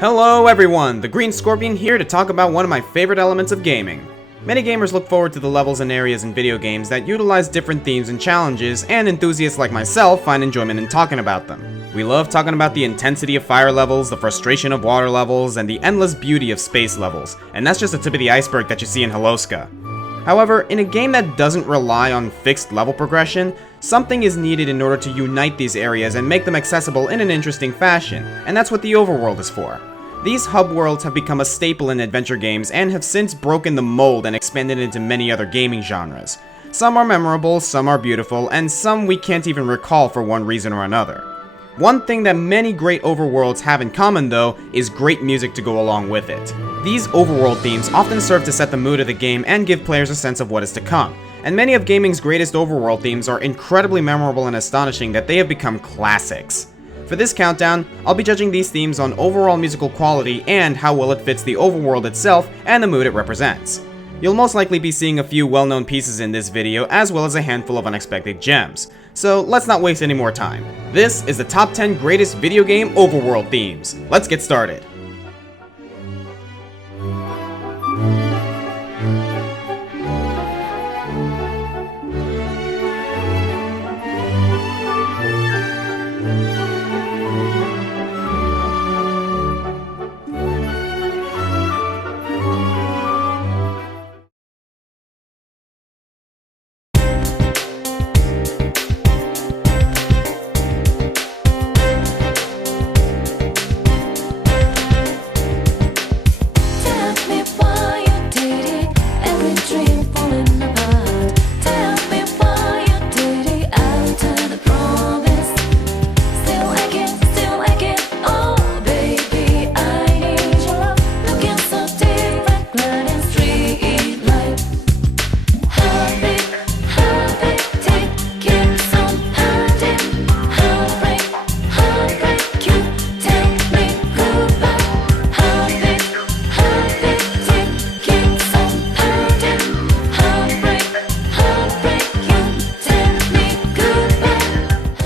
Hello everyone, the Green Scorpion here to talk about one of my favorite elements of gaming. Many gamers look forward to the levels and areas in video games that utilize different themes and challenges, and enthusiasts like myself find enjoyment in talking about them. We love talking about the intensity of fire levels, the frustration of water levels, and the endless beauty of space levels, and that's just the tip of the iceberg that you see in Haloska. However, in a game that doesn't rely on fixed level progression, something is needed in order to unite these areas and make them accessible in an interesting fashion, and that's what the Overworld is for. These hub worlds have become a staple in adventure games and have since broken the mold and expanded into many other gaming genres. Some are memorable, some are beautiful, and some we can't even recall for one reason or another. One thing that many great overworlds have in common though is great music to go along with it. These overworld themes often serve to set the mood of the game and give players a sense of what is to come, and many of gaming's greatest overworld themes are incredibly memorable and astonishing that they have become classics. For this countdown, I'll be judging these themes on overall musical quality and how well it fits the overworld itself and the mood it represents. You'll most likely be seeing a few well-known pieces in this video as well as a handful of unexpected gems. So let's not waste any more time. This is the top 10 greatest video game overworld themes. Let's get started.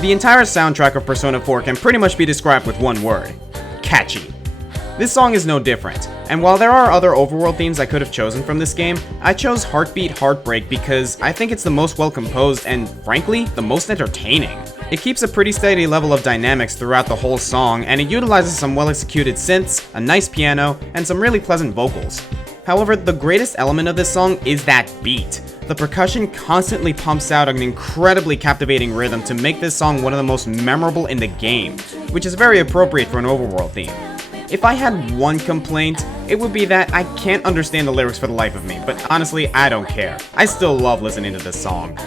The entire soundtrack of Persona 4 can pretty much be described with one word: catchy. This song is no different, and while there are other overworld themes I could have chosen from this game, I chose Heartbeat Heartbreak because I think it's the most well composed and, frankly, the most entertaining. It keeps a pretty steady level of dynamics throughout the whole song, and it utilizes some well executed synths, a nice piano, and some really pleasant vocals. However, the greatest element of this song is that beat. The percussion constantly pumps out an incredibly captivating rhythm to make this song one of the most memorable in the game, which is very appropriate for an overworld theme. If I had one complaint, it would be that I can't understand the lyrics for the life of me, but honestly, I don't care. I still love listening to this song.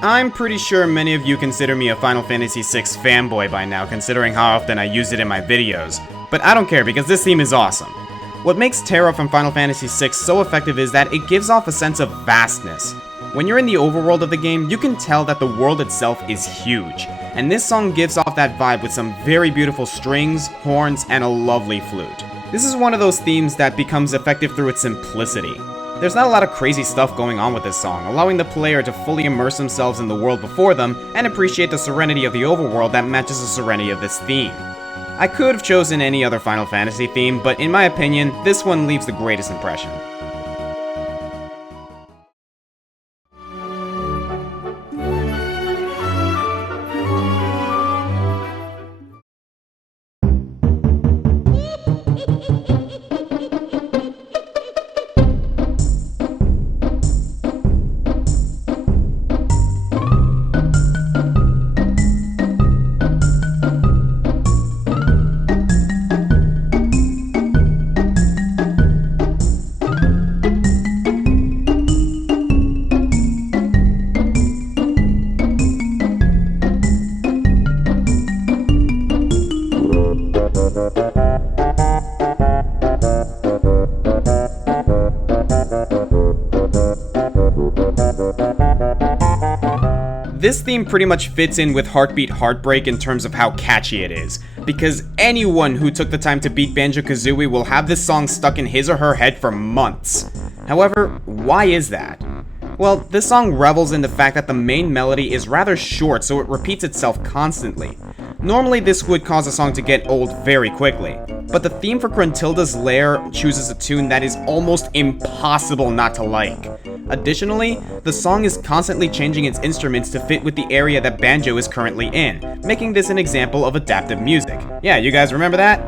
I'm pretty sure many of you consider me a Final Fantasy VI fanboy by now, considering how often I use it in my videos, but I don't care because this theme is awesome. What makes Terra from Final Fantasy VI so effective is that it gives off a sense of vastness. When you're in the overworld of the game, you can tell that the world itself is huge, and this song gives off that vibe with some very beautiful strings, horns, and a lovely flute. This is one of those themes that becomes effective through its simplicity. There's not a lot of crazy stuff going on with this song, allowing the player to fully immerse themselves in the world before them and appreciate the serenity of the overworld that matches the serenity of this theme. I could have chosen any other Final Fantasy theme, but in my opinion, this one leaves the greatest impression. This theme pretty much fits in with Heartbeat Heartbreak in terms of how catchy it is, because anyone who took the time to beat Banjo-Kazooie will have this song stuck in his or her head for months. However, why is that? Well, this song revels in the fact that the main melody is rather short, so it repeats itself constantly. Normally this would cause a song to get old very quickly, but the theme for Gruntilda's Lair chooses a tune that is almost impossible not to like. Additionally, the song is constantly changing its instruments to fit with the area that Banjo is currently in, making this an example of adaptive music. Yeah, you guys remember that?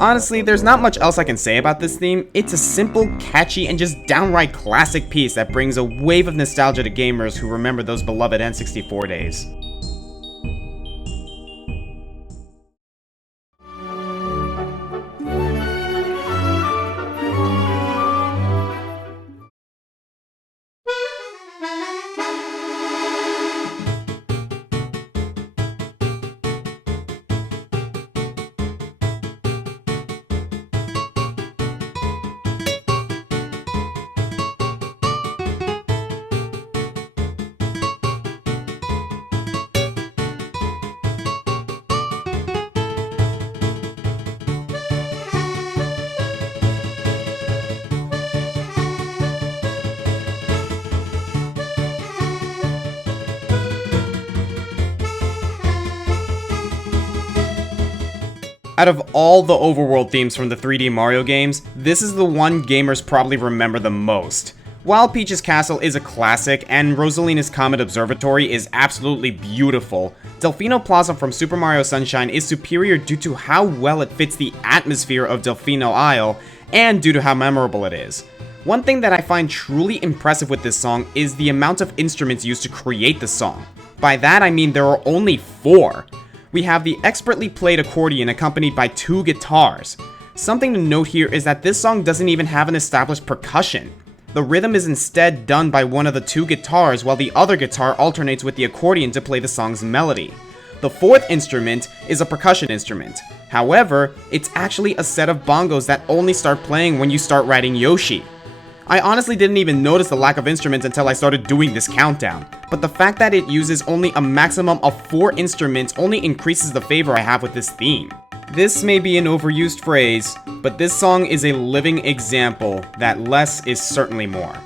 Honestly, there's not much else I can say about this theme. It's a simple, catchy, and just downright classic piece that brings a wave of nostalgia to gamers who remember those beloved N64 days. Out of all the overworld themes from the 3D Mario games, this is the one gamers probably remember the most. While Peach's Castle is a classic, and Rosalina's Comet Observatory is absolutely beautiful, Delfino Plaza from Super Mario Sunshine is superior due to how well it fits the atmosphere of Delfino Isle, and due to how memorable it is. One thing that I find truly impressive with this song is the amount of instruments used to create the song. By that I mean there are only 4. We have the expertly played accordion accompanied by 2 guitars. Something to note here is that this song doesn't even have an established percussion. The rhythm is instead done by one of the 2 guitars, while the other guitar alternates with the accordion to play the song's melody. The 4th instrument is a percussion instrument. However, it's actually a set of bongos that only start playing when you start riding Yoshi. I honestly didn't even notice the lack of instruments until I started doing this countdown, but the fact that it uses only a maximum of 4 instruments only increases the favor I have with this theme. This may be an overused phrase, but this song is a living example that less is certainly more.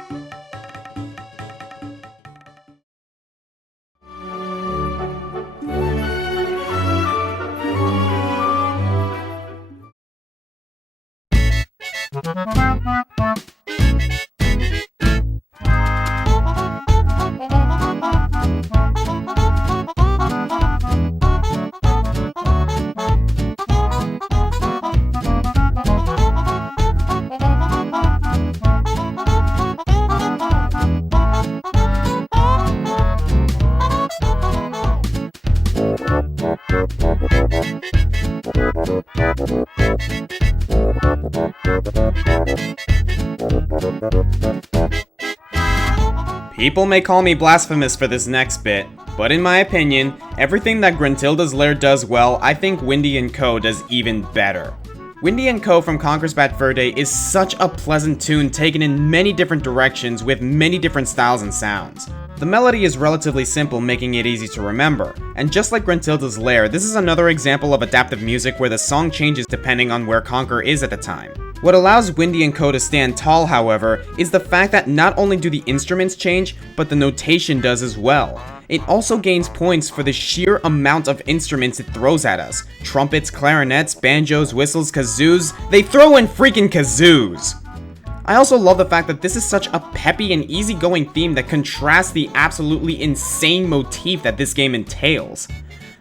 People may call me blasphemous for this next bit, but in my opinion, everything that Gruntilda's Lair does well, I think Windy & Co. does even better. Windy & Co. from Conker's Bad Fur Day is such a pleasant tune taken in many different directions with many different styles and sounds. The melody is relatively simple, making it easy to remember, and just like Gruntilda's Lair, this is another example of adaptive music where the song changes depending on where Conker is at the time. What allows Windy & Co. to stand tall, however, is the fact that not only do the instruments change, but the notation does as well. It also gains points for the sheer amount of instruments it throws at us. Trumpets, clarinets, banjos, whistles, kazoos. They throw in freaking kazoos! I also love the fact that this is such a peppy and easygoing theme that contrasts the absolutely insane motif that this game entails.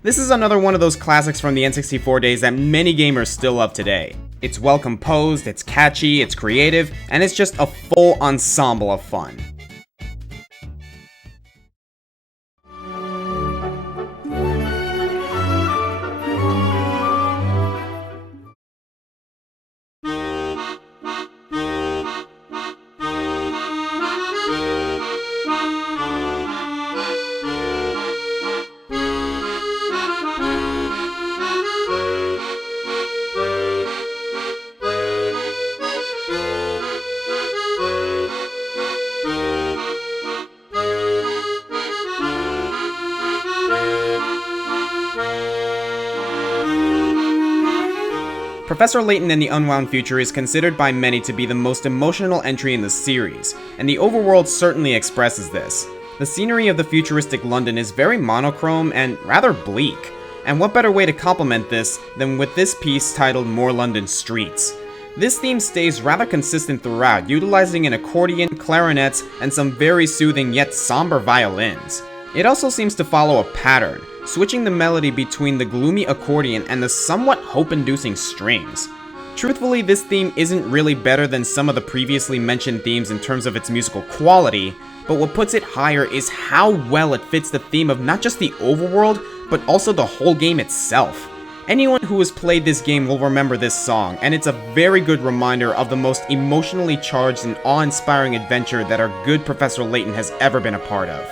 This is another one of those classics from the N64 days that many gamers still love today. It's well composed, it's catchy, it's creative, and it's just a full ensemble of fun. Professor Layton and the Unwound Future is considered by many to be the most emotional entry in the series, and the Overworld certainly expresses this. The scenery of the futuristic London is very monochrome and rather bleak, and what better way to complement this than with this piece titled More London Streets. This theme stays rather consistent throughout, utilizing an accordion, clarinets, and some very soothing yet somber violins. It also seems to follow a pattern, switching the melody between the gloomy accordion and the somewhat hope-inducing strings. Truthfully, this theme isn't really better than some of the previously mentioned themes in terms of its musical quality, but what puts it higher is how well it fits the theme of not just the overworld, but also the whole game itself. Anyone who has played this game will remember this song, and it's a very good reminder of the most emotionally charged and awe-inspiring adventure that our good Professor Layton has ever been a part of.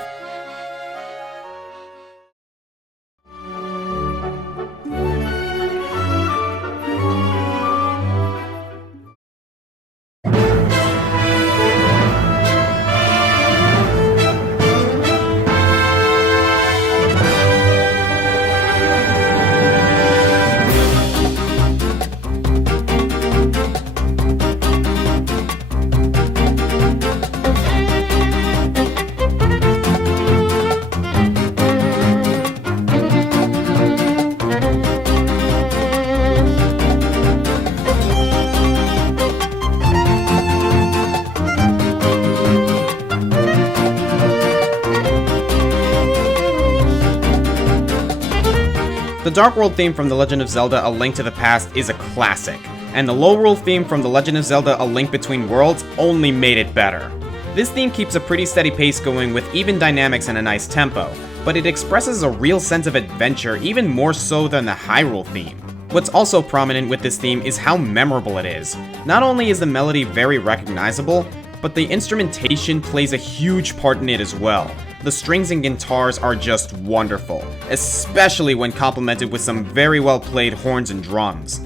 The Dark World theme from The Legend of Zelda: A Link to the Past is a classic, and the Low World theme from The Legend of Zelda: A Link Between Worlds only made it better. This theme keeps a pretty steady pace going with even dynamics and a nice tempo, but it expresses a real sense of adventure even more so than the Hyrule theme. What's also prominent with this theme is how memorable it is. Not only is the melody very recognizable, but the instrumentation plays a huge part in it as well. The strings and guitars are just wonderful, especially when complemented with some very well played horns and drums.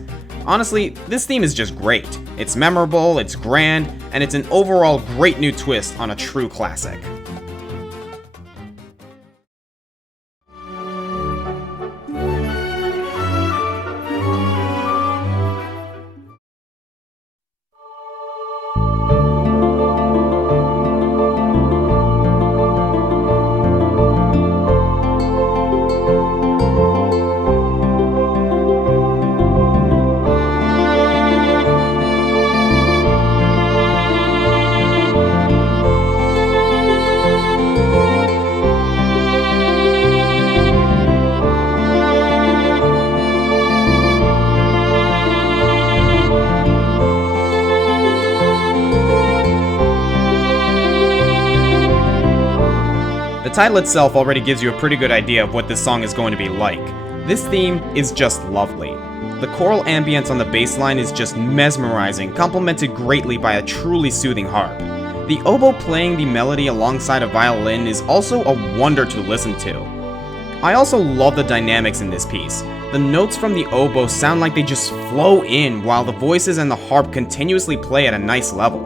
Honestly, this theme is just great. It's memorable, it's grand, and it's an overall great new twist on a true classic. The title itself already gives you a pretty good idea of what this song is going to be like. This theme is just lovely. The choral ambience on the bass line is just mesmerizing, complemented greatly by a truly soothing harp. The oboe playing the melody alongside a violin is also a wonder to listen to. I also love the dynamics in this piece. The notes from the oboe sound like they just flow in, while the voices and the harp continuously play at a nice level.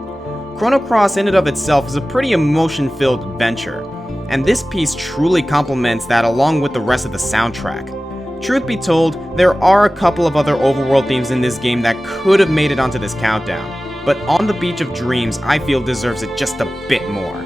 Chrono Cross in and of itself is a pretty emotion-filled adventure, and this piece truly complements that along with the rest of the soundtrack. Truth be told, there are a couple of other overworld themes in this game that could have made it onto this countdown, but On the Beach of Dreams I feel deserves it just a bit more.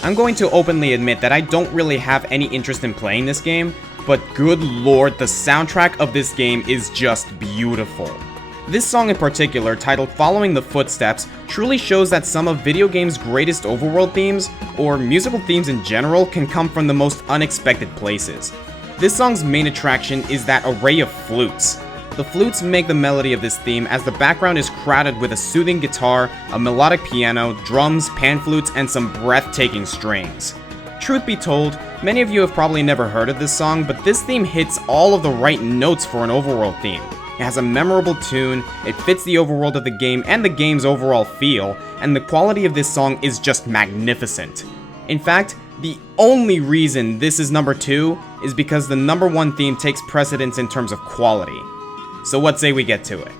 I'm going to openly admit that I don't really have any interest in playing this game, but good lord, the soundtrack of this game is just beautiful. This song in particular, titled Following the Footsteps, truly shows that some of video games' greatest overworld themes, or musical themes in general, can come from the most unexpected places. This song's main attraction is that array of flutes. The flutes make the melody of this theme as the background is crowded with a soothing guitar, a melodic piano, drums, pan flutes, and some breathtaking strings. Truth be told, many of you have probably never heard of this song, but this theme hits all of the right notes for an overworld theme. It has a memorable tune, it fits the overworld of the game and the game's overall feel, and the quality of this song is just magnificent. In fact, the only reason this is number 2 is because the number 1 theme takes precedence in terms of quality. So what say we get to it?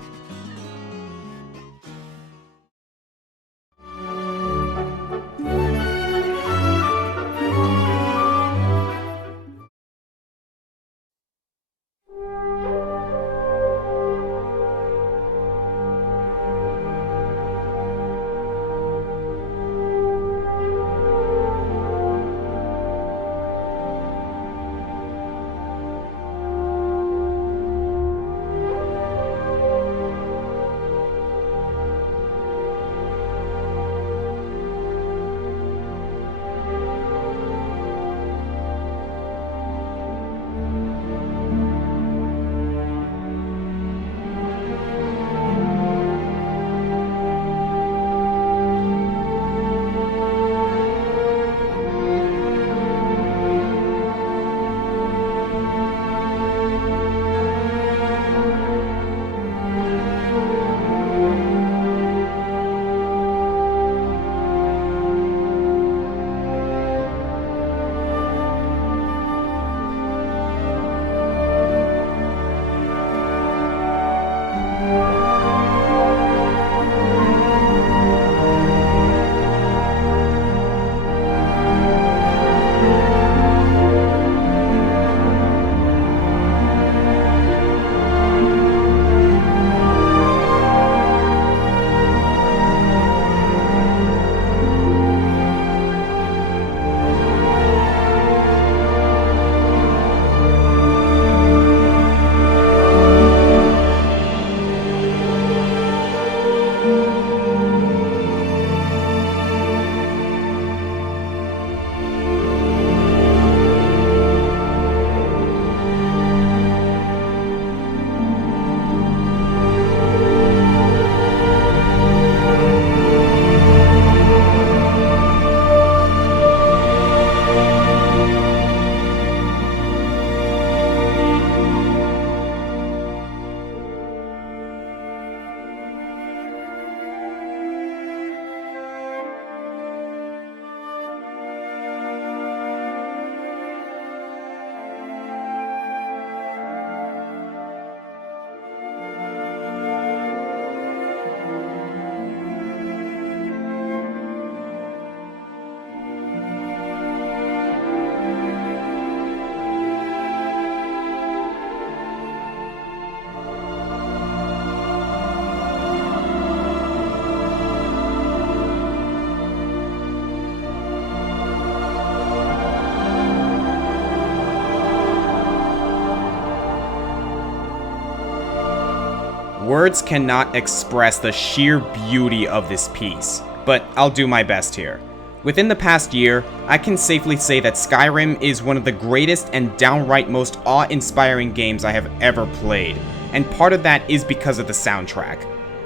Words cannot express the sheer beauty of this piece, but I'll do my best here. Within the past year, I can safely say that Skyrim is one of the greatest and downright most awe-inspiring games I have ever played, and part of that is because of the soundtrack.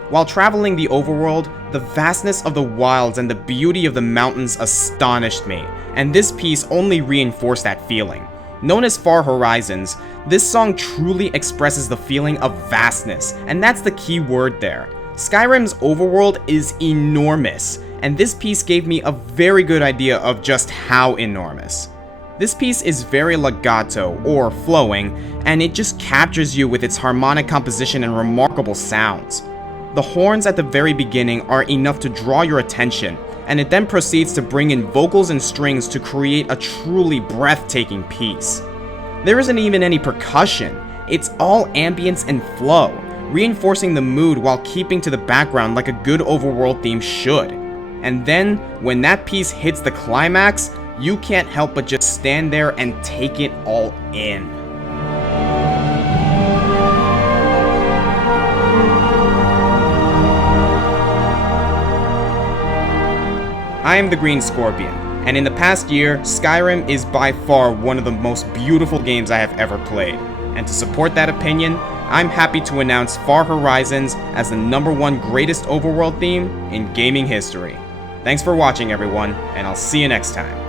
While traveling the overworld, the vastness of the wilds and the beauty of the mountains astonished me, and this piece only reinforced that feeling. Known as Far Horizons, this song truly expresses the feeling of vastness, and that's the key word there. Skyrim's overworld is enormous, and this piece gave me a very good idea of just how enormous. This piece is very legato, or flowing, and it just captures you with its harmonic composition and remarkable sounds. The horns at the very beginning are enough to draw your attention, and it then proceeds to bring in vocals and strings to create a truly breathtaking piece. There isn't even any percussion, it's all ambience and flow, reinforcing the mood while keeping to the background like a good overworld theme should. And then, when that piece hits the climax, you can't help but just stand there and take it all in. I am the Green Scorpion. And in the past year, Skyrim is by far one of the most beautiful games I have ever played. And to support that opinion, I'm happy to announce Far Horizons as the #1 greatest overworld theme in gaming history. Thanks for watching everyone, and I'll see you next time.